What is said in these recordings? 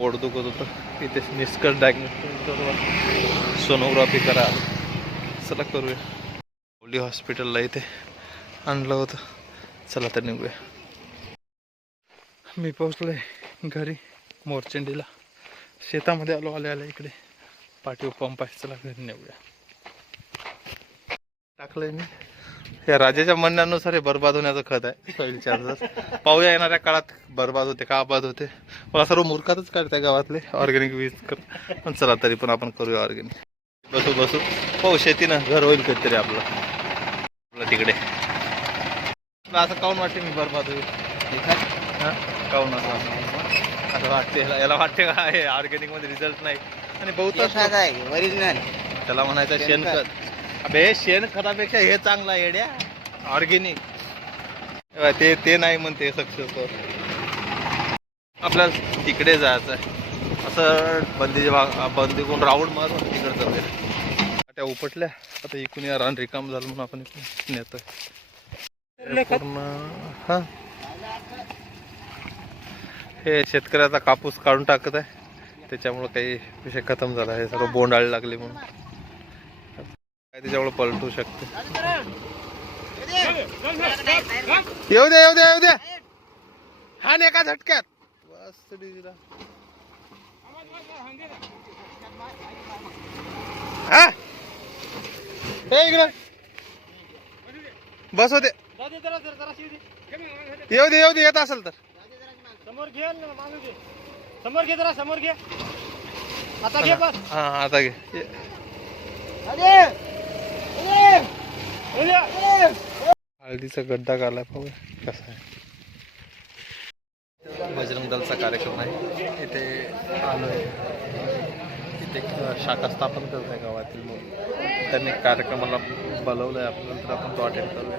पोट दुखत होतं. इथे निष्कर्ष डायग्नोस्टिक सोनोग्राफी करा. चला करूया. ओली हॉस्पिटलला इथे आणलं होतं. चला तर निघूया. मी पोहोचलोय घरी मोरचिंडीला. शेतामध्ये आलो आले आले इकडे. पाठीवर पंप आहे. चला घरी नेऊया टाकलंय मी. या राजाच्या म्हणण्यानुसार हे बर्बाद होण्याचं खत आहे. सॉईल चार्जर पाहूया येणाऱ्या काळात बर्बाद होते का आबाद होते. मला सर्व मूर्खातच काढते गावातले. ऑर्गॅनिक वीज कर. पण चला तरी पण आपण करूया ऑर्गॅनिक बसू बसू. पाहू शेतीनं घर होईल कधीतरी आपलं. आपलं तिकडे. असं काऊन वाटते मी बर्बाद होईल? हा? काऊन असं वाटते? याला- वाटते का? हे ऑर्गॅनिकमध्ये रिझल्ट नाही. आणि बहुतांश ओरिजिनल त्याला म्हणायचं शेणखत. अबे शेणखतापेक्षा हे चांगलं येड्या ऑर्गेनिक ते ते नाही म्हणते सक्सेस आपल्याला तिकडे जायचं आहे असं बंदीच्या भाग बंदी करून राऊंड मारून तिकडचं वगैरे त्या उपटल्या. आता इकून या रान रिकाम झालं म्हणून आपण इकडून नेतोय. पूर्ण हा. हे शेतकऱ्याचा कापूस काढून टाकत आहे. त्याच्यामुळं काही विषय खतम झाला आहे. सर्व बोंडाळी लागली म्हणून. त्याच्यामुळे पलटू शकते. येऊ दे येऊ दे येऊ दे. हा नाही एका झटक्यात. बस हा. हे इकडं. बस होते येऊ दे येऊ दे येत असेल तर. समोर घे ना, समोर घे जरा समोर घे आता घे बस. हा आता घे. हळदीचा गड्डा घालाय पाहूया कसा आहे. बजरंग दलचा कार्यक्रम आहे. इथे आलोय. इथे एक शाखा स्थापन करत आहे गावातील म्हणून त्यांनी कार्यक्रमाला बोलवलंय आपल्याला तर आपण तो अटेंड करूया.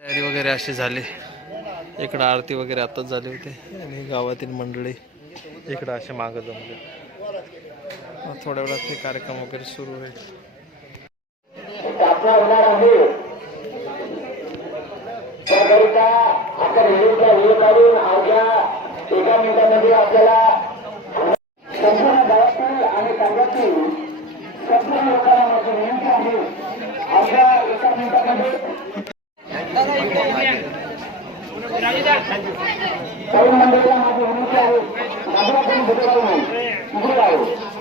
तयारी वगैरे अशी झाली. इकडं आरती वगैरे आताच झाली होती. आणि गावातील मंडळी इकडं असे मागं जमले. मग थोड्या वेळात हे कार्यक्रम वगैरे सुरू होईल त्याकरिता आपण वेळेच्या वेळ काढून अवघ्या एका मिनिटामध्ये आपल्याला संपूर्ण गावातील आणि तालुक्यातील संपूर्ण लोकांना माझी विनंती आहे. आपल्या एका मिनिटामध्ये तरुण मंडळीला माझी विनंती आहे. माझ्या पण भेटत नाही. इकडे आहे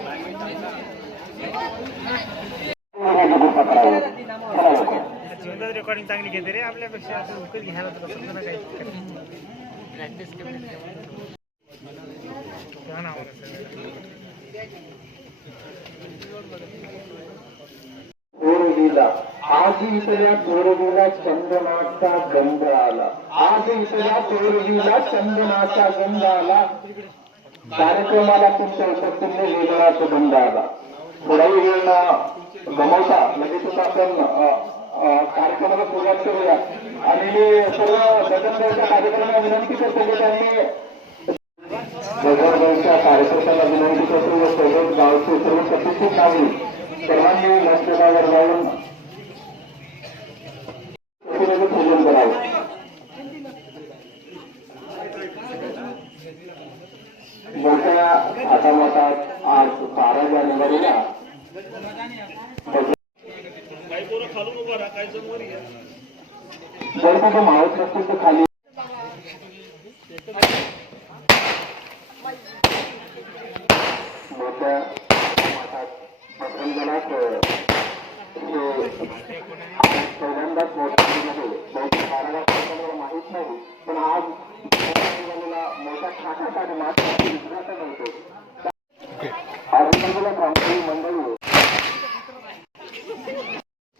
रेकॉर्डिंग चांगली घेते रे आपल्यापेक्षा. असं उकल घ्यायला काही चोरगीला आज इथल्या चोरगीला चंदनाचा गंध आला. आज इथल्या चंदनाचा गंध आला. कार्यक्रमाला तुमच्या उपस्थितीने वेगळाच गंध आला. थोडाही वेळ गमवता. लगेचच आपण कार्यक्रमाला सुरुवात करूया. आणि सर्व गगनगडच्या कार्यक्रमाला विनंती करतो की त्यांनी गगनगडच्या कार्यकर्त्यांना विनंती करतो व सर्व गावचे सर्व प्रतिष्ठित नागरिक सर्वांनी मस्तकावर जाऊन पूजन करावे. मोठ्या आटामाटात आज बारा जानेवारीला जर तुझं माहीत नसतील तर खाली मोठ्या मठात पहिल्यांदाच माहीत नाही पण आज मोठ्या ठाकासाठी मात्र विश्वास नव्हतो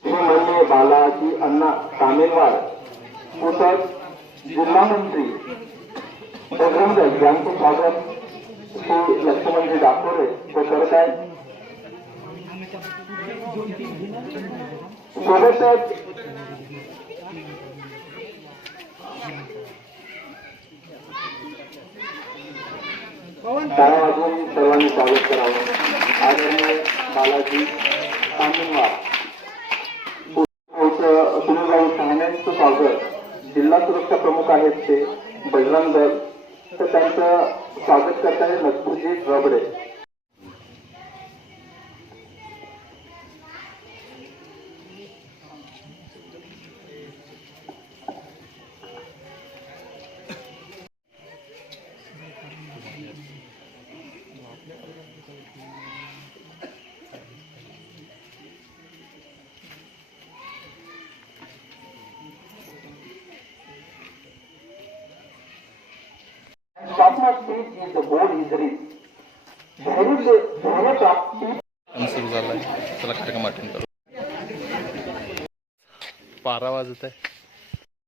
श्री मल्ले बालाजी अण्णा तामेलवार जिल्हा मंत्री बजरंग यांचं स्वागत श्री लक्ष्मणजी दाखवले ते करत आहेत. सोबतच त्याला अजून सर्वांनी स्वागत करावं. आदरणीय बालाजी तामिनवार शहाण्यांचं स्वागत जिल्हा सुरक्षा प्रमुख आहेत ते बजरंग दल तर त्यांचं स्वागत करताना Nathuji must is the goal is reached. सुरू झालाय चला कार्यक्रम अटेंड करू बारा वाजत आहे.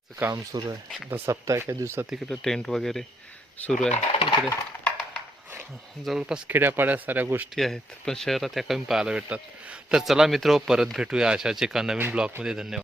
काम सुरू आहे. आता सप्ताह एका दिवसात तिकडे टेंट वगैरे सुरू आहे. इकडे जवळपास खेड्यापाड्या साऱ्या गोष्टी आहेत पण शहरात त्या कमी पाहायला भेटतात. तर चला मित्र परत भेटूया अशाच एका नवीन ब्लॉगमध्ये. धन्यवाद.